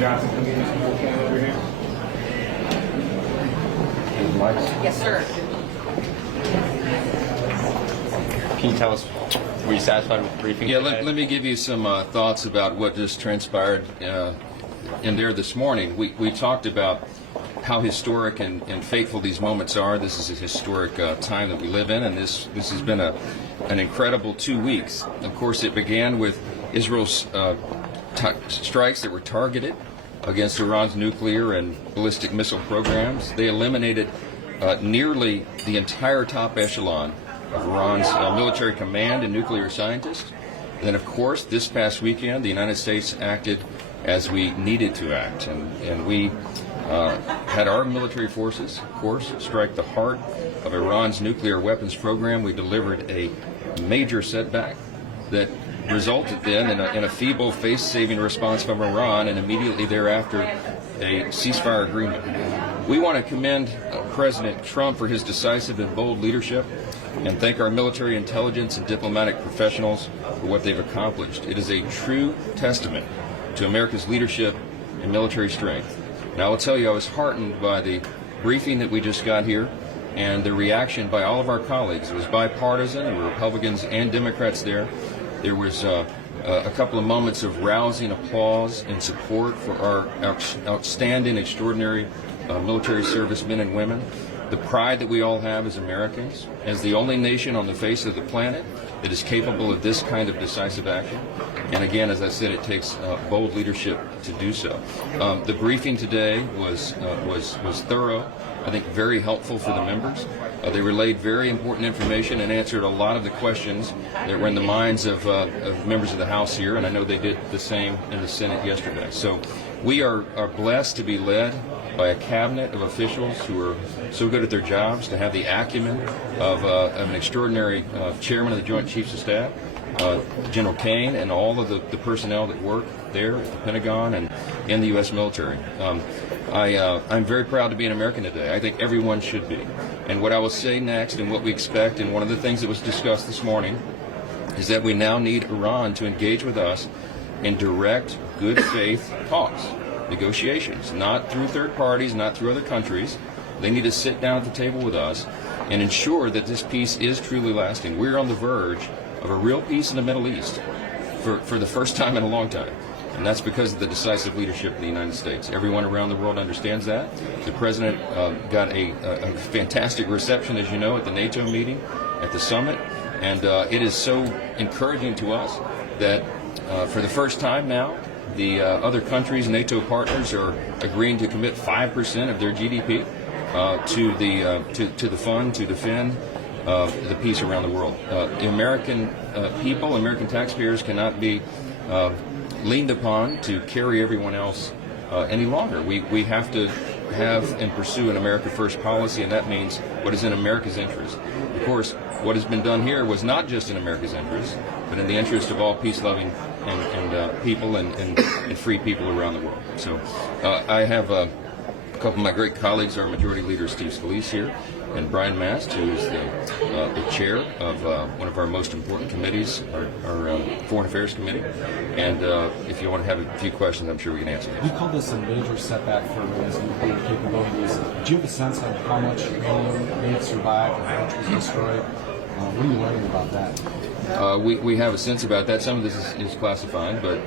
Johnson, can we get some more can over here? Yes, sir. Can you tell us, were you satisfied with the briefing? Yeah, today? let me give you some thoughts about what just transpired in there this morning. We talked about how historic and fateful these moments are. This is a historic time that we live in, and this has been an incredible 2 weeks. Of course, it began with Israel's strikes that were targeted against Iran's nuclear and ballistic missile programs. They eliminated nearly the entire top echelon of Iran's military command and nuclear scientists. And then, of course, this past weekend, the United States acted as we needed to act, and we had our military forces, of course, strike the heart of Iran's nuclear weapons program. We delivered a major setback that resulted then in a feeble, face-saving response from Iran, and immediately thereafter a ceasefire agreement. We want to commend President Trump for his decisive and bold leadership, and thank our military intelligence and diplomatic professionals for what they've accomplished. It is a true testament to America's leadership and military strength. And I will tell you, I was heartened by the briefing that we just got here and the reaction by all of our colleagues. It was bipartisan. There were Republicans and Democrats there. There was a couple of moments of rousing applause and support for our outstanding, extraordinary military servicemen and women. The pride that we all have as Americans, as the only nation on the face of the planet that is capable of this kind of decisive action. And again, as I said, it takes bold leadership to do so. The briefing today was thorough, I think very helpful for the members. They relayed very important information and answered a lot of the questions that were in the minds of members of the House here, and I know they did the same in the Senate yesterday. So we are blessed to be led by a cabinet of officials who are so good at their jobs, to have the acumen of an extraordinary chairman of the Joint Chiefs of Staff, General Kane, and all of the personnel that work there at the Pentagon and in the U.S. military. I'm very proud to be an American today. I think everyone should be. And what I will say next, and what we expect, and one of the things that was discussed this morning, is that we now need Iran to engage with us in direct, good faith talks, negotiations, not through third parties, not through other countries. They need to sit down at the table with us and ensure that this peace is truly lasting. We're on the verge of a real peace in the Middle East for the first time in a long time. And that's because of the decisive leadership of the United States. Everyone around the world understands that. The President got a fantastic reception, as you know, at the NATO meeting, at the summit. And it is so encouraging to us that for the first time now, the other countries, NATO partners, are agreeing to commit 5% of their GDP to the fund to defend the peace around the world. The American people, American taxpayers cannot be leaned upon to carry everyone else any longer. We have to have and pursue an America First policy, and that means what is in America's interest. Of course, what has been done here was not just in America's interest, but in the interest of all peace-loving and people and free people around the world. So I have a couple of my great colleagues, our Majority Leader Steve Scalise here, and Brian Mast, who is the chair of one of our most important committees, our Foreign Affairs Committee. And if you want to have a few questions, I'm sure we can answer them. You called this a major setback for Iran's nuclear capabilities. Do you have a sense of how much uranium may have survived and how much was destroyed? What are you learning about that? We have a sense about that. Some of this is classified, but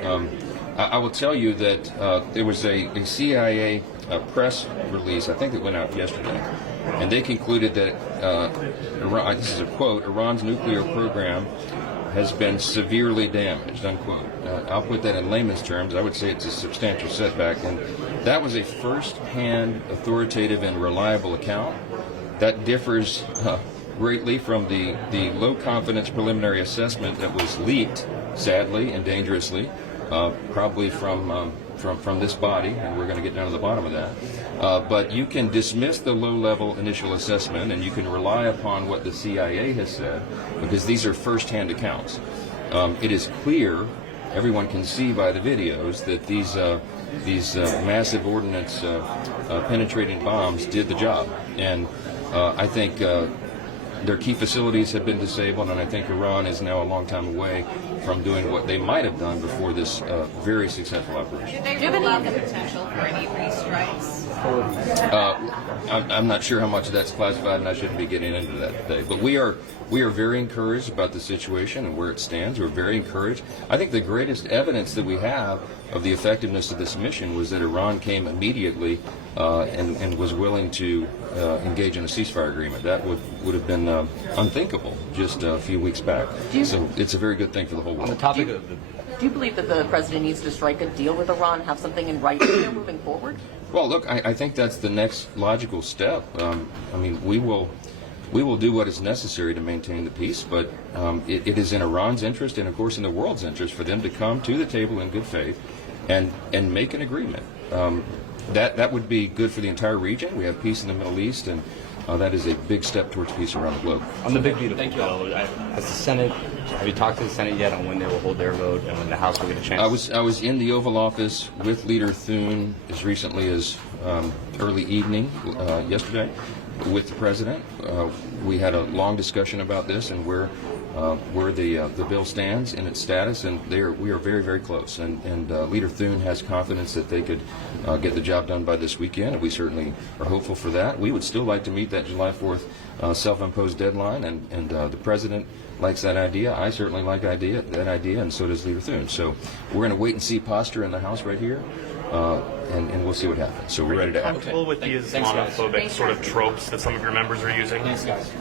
I will tell you that there was a CIA press release, I think it went out yesterday, and they concluded that, Iran, this is a quote, Iran's nuclear program has been severely damaged, unquote. I'll put that in layman's terms. I would say it's a substantial setback, and that was a first-hand, authoritative, and reliable account. That differs greatly from the low-confidence preliminary assessment that was leaked, sadly and dangerously, probably from this body, and we're going to get down to the bottom of that. But you can dismiss the low-level initial assessment, and you can rely upon what the CIA has said, because these are first-hand accounts. It is clear, everyone can see by the videos, that these massive ordnance penetrating bombs did the job. And I think their key facilities have been disabled, and I think Iran is now a long time away from doing what they might have done before this very successful operation. Do you have any potential for any restrikes? I'm not sure how much of that's classified, and I shouldn't be getting into that today. But we are very encouraged about the situation and where it stands. We're very encouraged. I think the greatest evidence that we have of the effectiveness of this mission was that Iran came immediately and was willing to engage in a ceasefire agreement. That would have been unthinkable just a few weeks back. So it's a very good thing for the whole world. On the topic of the Do you believe that the president needs to strike a deal with Iran, have something in writing here moving forward? Well, look, I think that's the next logical step. I mean, we will do what is necessary to maintain the peace, but it is in Iran's interest and, of course, in the world's interest for them to come to the table in good faith and make an agreement. That would be good for the entire region. We have peace in the Middle East, and that is a big step towards peace around the globe. on the big beautiful bill, has the Senate? Have you talked to the Senate yet on when they will hold their vote and when the House will get a chance? I was in the Oval Office with Leader Thune as recently as early evening yesterday with the president. We had a long discussion about this and where the bill stands in its status, and we are very, very close. And Leader Thune has confidence that they could get the job done by this weekend, and we certainly are hopeful for that. We would still like to meet that July 4th self-imposed deadline, and the president likes that idea. I certainly like that idea, and so does Leader Thune. So we're in a wait-and-see posture in the House right here, and we'll see what happens. So we're ready to act. Comfortable with the Islamophobic sort of tropes that some of your members are using? Thanks, guys.